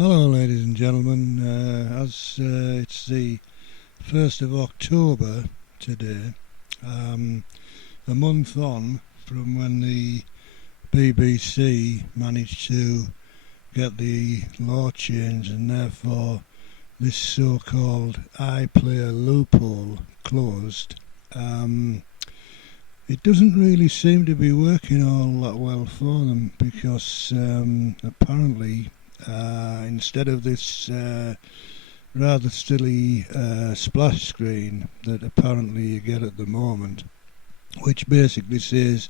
Hello, ladies and gentlemen. It's the 1st of October today, a month on from when the BBC managed to get the law changed and therefore this so-called iPlayer loophole closed. It doesn't really seem to be working all that well for them because apparently instead of this rather silly splash screen that apparently you get at the moment, which basically says,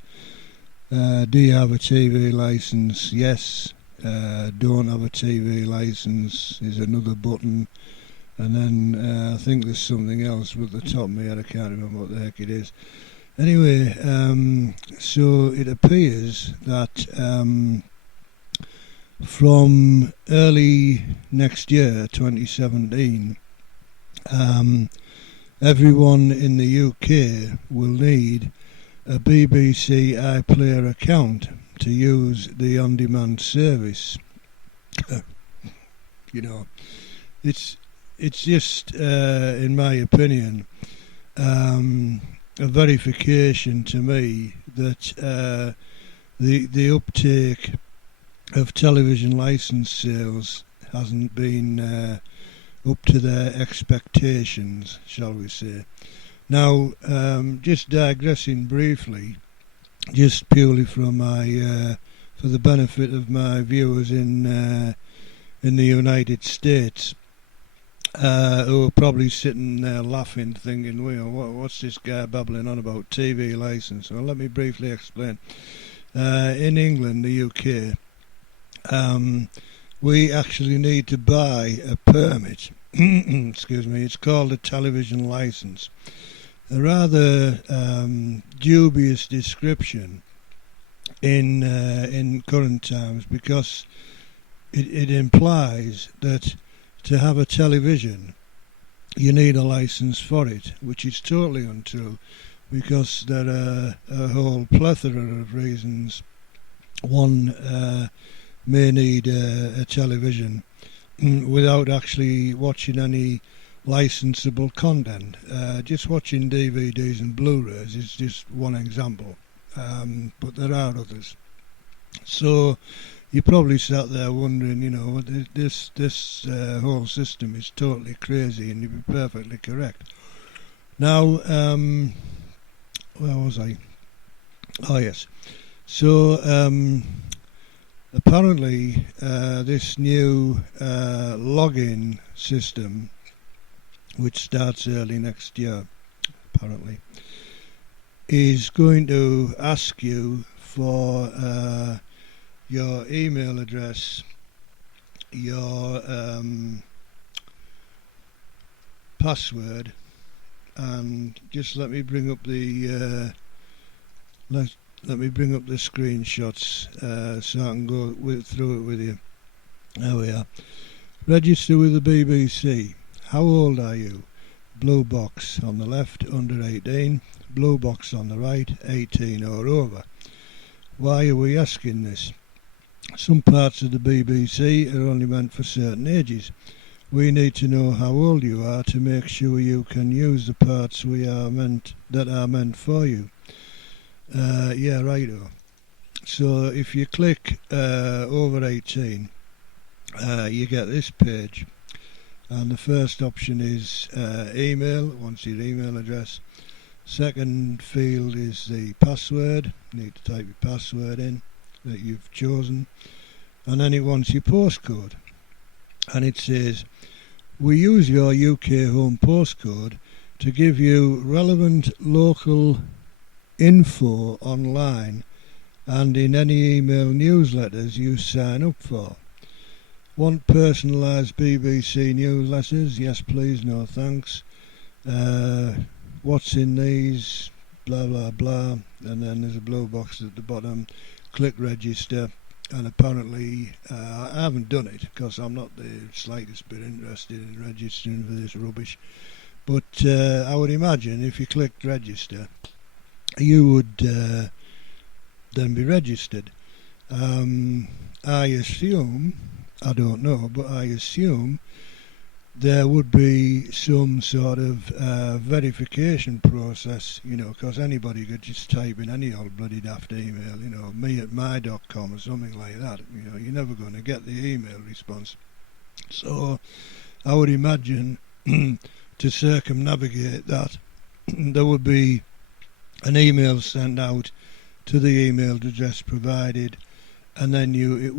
do you have a TV license? Yes. Don't have a TV license is another button, and then I think there's something else with the top of my head. I can't remember what the heck it is. Anyway, so it appears that from early next year, 2017, everyone in the UK will need a BBC iPlayer account to use the on-demand service. It's just, in my opinion, a verification to me that the uptake of television license sales hasn't been up to their expectations, shall we say. Now, just digressing briefly, just purely from my for the benefit of my viewers in the United States, who are probably sitting there laughing, thinking, well, what's this guy babbling on about TV license? Well, let me briefly explain. In England, the UK, we actually need to buy a permit. Excuse me. It's called a television license. A rather dubious description in current times, because it implies that to have a television you need a license for it, which is totally untrue, because there are a whole plethora of reasons one may need a television without actually watching any licensable content. Just watching DVDs and Blu-rays is just one example, but there are others. So you probably sat there wondering, this whole system is totally crazy, and you'd be perfectly correct. Now, where was I? Oh yes. So apparently this new login system, which starts early next year, apparently, is going to ask you for your email address, your password, and just let me bring up the let me bring up the screenshots so I can go through it with you. There we are. Register with the BBC. How old are you? Blue box on the left, under 18. Blue box on the right, 18 or over. Why are we asking this? Some parts of the BBC are only meant for certain ages. We need to know how old you are to make sure you can use the parts that are meant for you. Yeah, righto. So if you click over 18, you get this page, and the first option is email. Wants your email address. Second field is the password. You need to type your password in that you've chosen, and then it wants your postcode, and it says, we use your UK home postcode to give you relevant local info online and in any email newsletters you sign up for. Want personalised BBC newsletters? Yes please, no thanks. What's in these? Blah blah blah. And then there's a blue box at the bottom. Click register. And apparently I haven't done it because I'm not the slightest bit interested in registering for this rubbish, but I would imagine if you clicked register you would then be registered. I assume I don't know, but I assume there would be some sort of verification process, because anybody could just type in any old bloody daft email, me at my.com or something like that. You're never going to get the email response. So I would imagine to circumnavigate that, there would be an email sent out to the email address provided, and then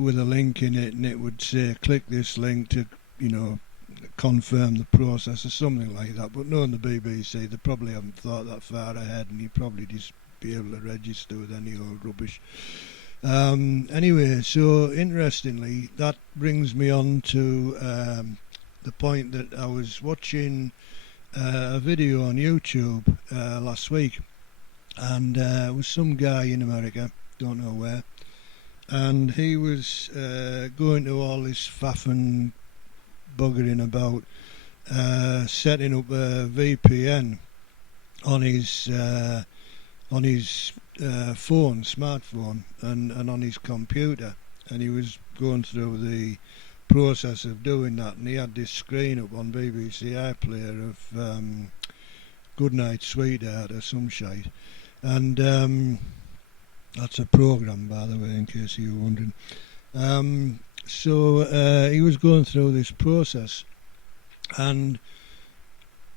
with a link in it, and it would say click this link to confirm the process or something like that. But knowing the BBC, they probably haven't thought that far ahead, and you'd probably just be able to register with any old rubbish. Anyway, so interestingly, that brings me on to the point that I was watching a video on YouTube last week, and it was some guy in America, don't know where, and he was going to all this faff and buggering about setting up a VPN on his smartphone, and on his computer, and he was going through the process of doing that, and he had this screen up on BBC iPlayer of Goodnight Sweetheart or some shite, and that's a programme, by the way, in case you were wondering. So he was going through this process, and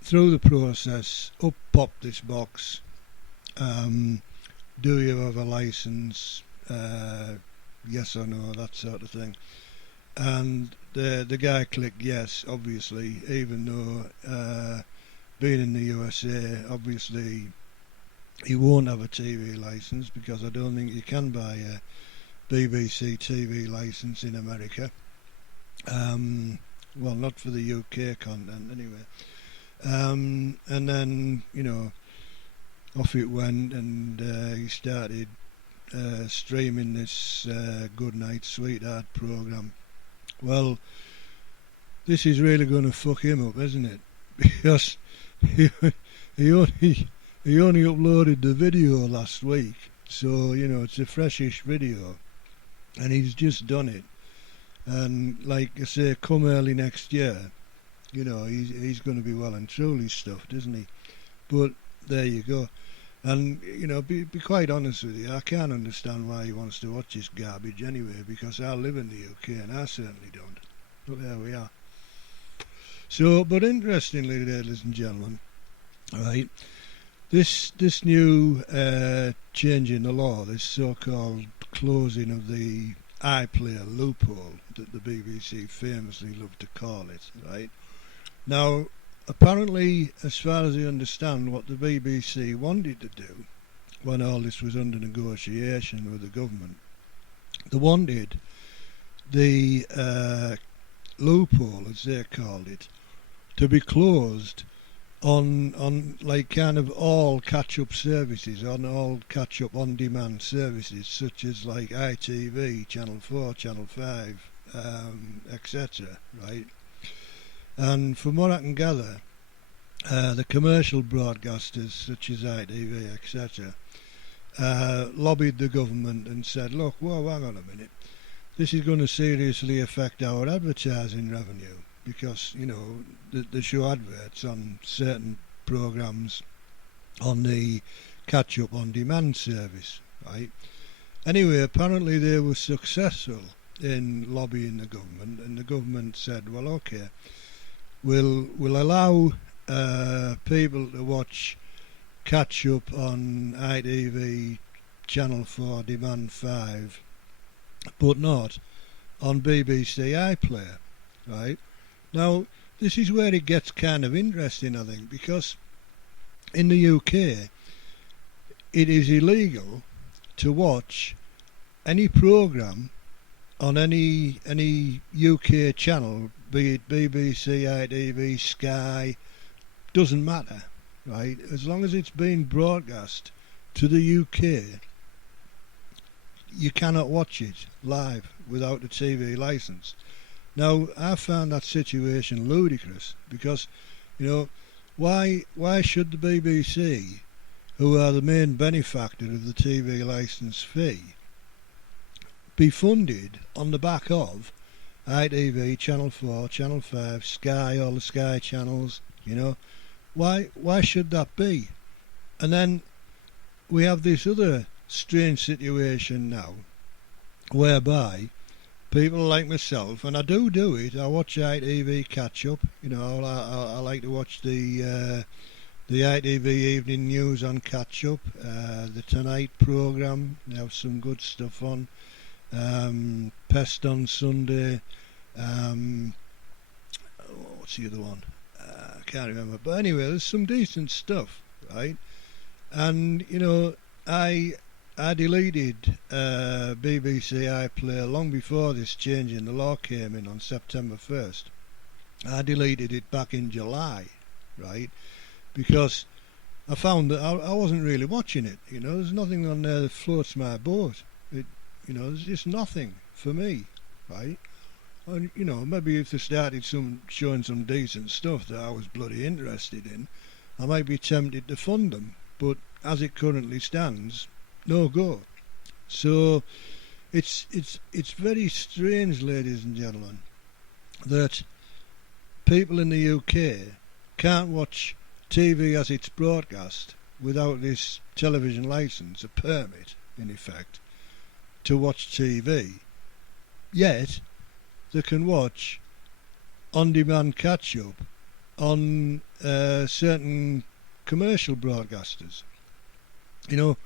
through the process up popped this box, do you have a license, yes or no, that sort of thing. And the guy clicked yes, obviously, even though being in the USA, obviously he won't have a TV license, because I don't think you can buy a BBC TV license in America. Well, not for the UK content anyway. And then, off it went, and he started streaming this Goodnight Sweetheart programme. Well, this is really going to fuck him up, isn't it? Because he only uploaded the video last week, so it's a freshish video, and he's just done it. And like I say, come early next year, he's going to be well and truly stuffed, isn't he? But there you go. And be quite honest with you, I can't understand why he wants to watch this garbage anyway, because I live in the UK and I certainly don't. But there we are. So, but interestingly, ladies and gentlemen, right, this new change in the law, this so-called closing of the iPlayer loophole that the BBC famously love to call it, right? Now, apparently, as far as I understand, what the BBC wanted to do when all this was under negotiation with the government, they wanted the loophole, as they called it, to be closed on like kind of all catch-up services, on all catch-up on-demand services, such as like ITV, Channel 4, Channel 5, etc., right? And from what I can gather, the commercial broadcasters such as ITV, etc., lobbied the government and said, look, whoa, hang on a minute, this is going to seriously affect our advertising revenue, because, they show adverts on certain programmes on the catch-up on-demand service, right? Anyway, apparently they were successful in lobbying the government, and the government said, well, okay, we'll allow people to watch catch-up on ITV, Channel 4, Demand 5, but not on BBC iPlayer, right? Now, this is where it gets kind of interesting, I think, because in the UK it is illegal to watch any programme on any UK channel, be it BBC, ITV, Sky, doesn't matter, right? As long as it's being broadcast to the UK, you cannot watch it live without a TV licence. Now, I found that situation ludicrous, because, why should the BBC, who are the main benefactor of the TV licence fee, be funded on the back of ITV, Channel 4, Channel 5, Sky, all the Sky channels, you know. Why should that be? And then we have this other strange situation now, whereby people like myself, and I do it, I watch ITV catch up, you know, I like to watch the ITV evening news on catch up, the Tonight programme, they have some good stuff on, Pest on Sunday, what's the other one? I can't remember, but anyway, there's some decent stuff, right? And you know, I deleted BBC iPlayer long before this change in the law came in on September 1st. I deleted it back in July, right? Because I found that I wasn't really watching it. You know, there's nothing on there that floats my boat. You know, there's just nothing for me, right? And, you know, maybe if they started showing some decent stuff that I was bloody interested in, I might be tempted to fund them. But as it currently stands, no go. So it's very strange, ladies and gentlemen, that people in the UK can't watch TV as it's broadcast without this television licence, a permit in effect, to watch TV. Yet they can watch on-demand catch-up on certain commercial broadcasters. You know,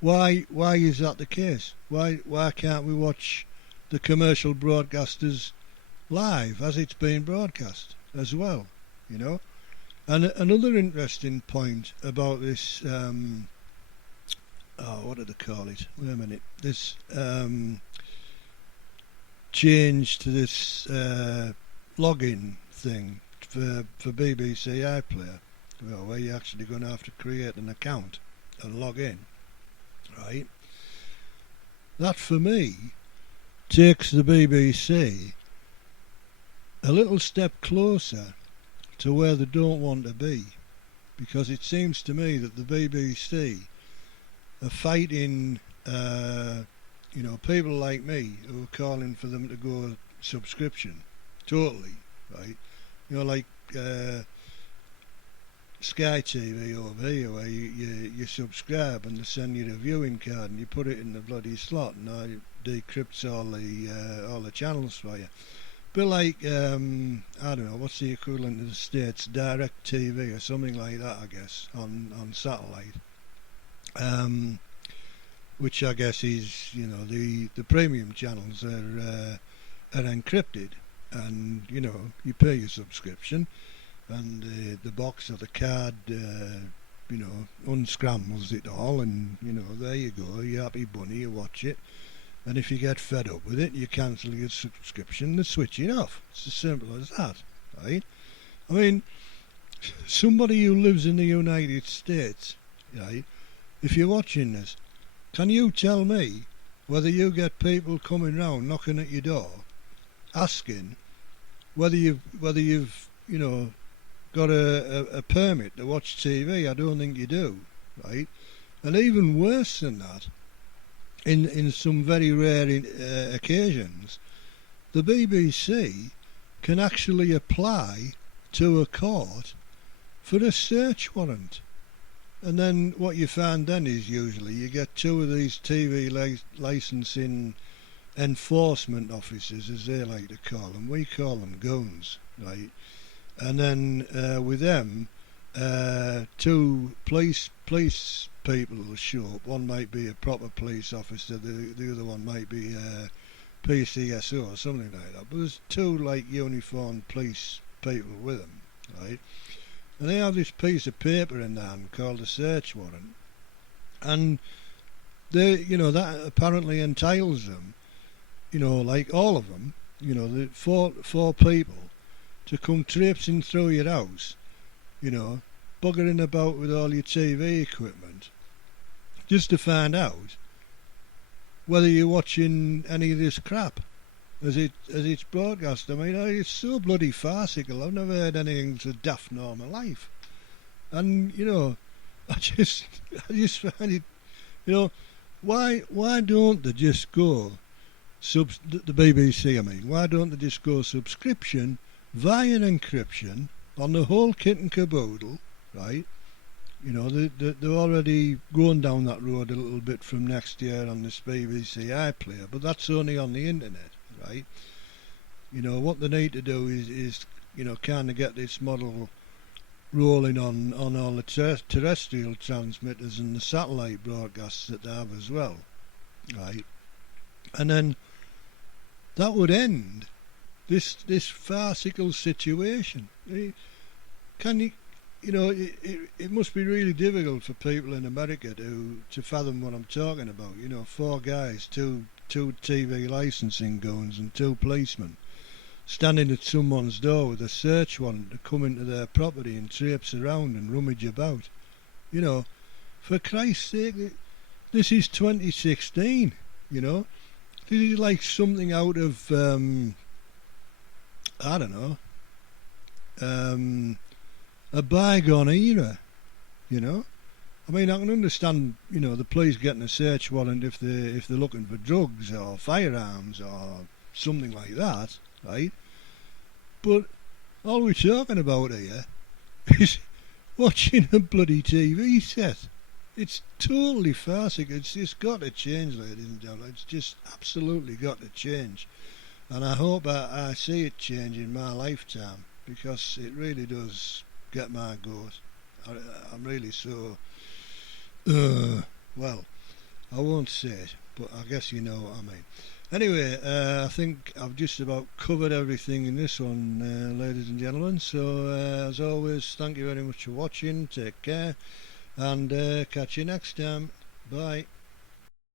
why is that the case? Why can't we watch the commercial broadcasters live as it's being broadcast as well? You know, and another interesting point about this, what do they call it? Wait a minute. This change to this login thing for BBC iPlayer, well, where you're actually going to have to create an account and log in, right? That for me takes the BBC a little step closer to where they don't want to be, because it seems to me that the BBC are fighting you know, people like me who are calling for them to go subscription totally, right? You know, like Sky TV over here, where you subscribe and they send you a viewing card and you put it in the bloody slot, and it decrypts all the channels for you. Bit like I don't know, what's the equivalent of the States, Direct TV or something like that, I guess, on satellite. Which I guess is, you know, the premium channels are encrypted, and you know, you pay your subscription, and the box or the card, you know, unscrambles it all, and you know, there you go, you're happy bunny, you watch it, and if you get fed up with it, you cancel your subscription and switch it off. It's as simple as that, right? I mean, somebody who lives in the United States, right, if you're watching this, can you tell me whether you get people coming round knocking at your door, asking whether you've you know, got a permit to watch TV? I don't think you do, right? And even worse than that, in some very rare occasions, the BBC can actually apply to a court for a search warrant. And then what you find then is usually you get two of these TV licensing enforcement officers, as they like to call them. We call them goons, right? And then with them, two police people will show up. One might be a proper police officer, the other one might be a PCSO or something like that. But there's two like uniformed police people with them, right? And they have this piece of paper in their hand called a search warrant, and they, you know, that apparently entitles them, you know, like all of them, you know, the four people to come traipsing through your house, you know, buggering about with all your TV equipment, just to find out whether you're watching any of this crap as it's broadcast. I mean, it's so bloody farcical. I've never heard anything so daft in all my life. And you know, I just find it, you know, why don't they just go the BBC, I mean, why don't they just go subscription via encryption on the whole kit and caboodle, right? You know, they're already going down that road a little bit from next year on this BBC iPlayer, but that's only on the internet, right? You know, what they need to do is you know, kind of get this model rolling on all the terrestrial transmitters and the satellite broadcasts that they have as well, right? And then that would end this farcical situation. Can you, you know, it must be really difficult for people in America to fathom what I'm talking about. You know, four guys, two TV licensing guns and two policemen standing at someone's door with a search warrant to come into their property and traipse around and rummage about. You know, for Christ's sake, this is 2016, you know. This is like something out of, I don't know, a bygone era, you know. I mean, I can understand, you know, the police getting a search warrant if they're looking for drugs or firearms or something like that, right? But all we're talking about here is watching a bloody TV set. It's totally farcical. It's got to change, ladies and gentlemen. It's just absolutely got to change. And I hope I see it change in my lifetime, because it really does get my goat. I'm really so... well, I won't say it, but I guess you know what I mean. Anyway, I think I've just about covered everything in this one, ladies and gentlemen. So, as always, thank you very much for watching. Take care, and catch you next time. Bye.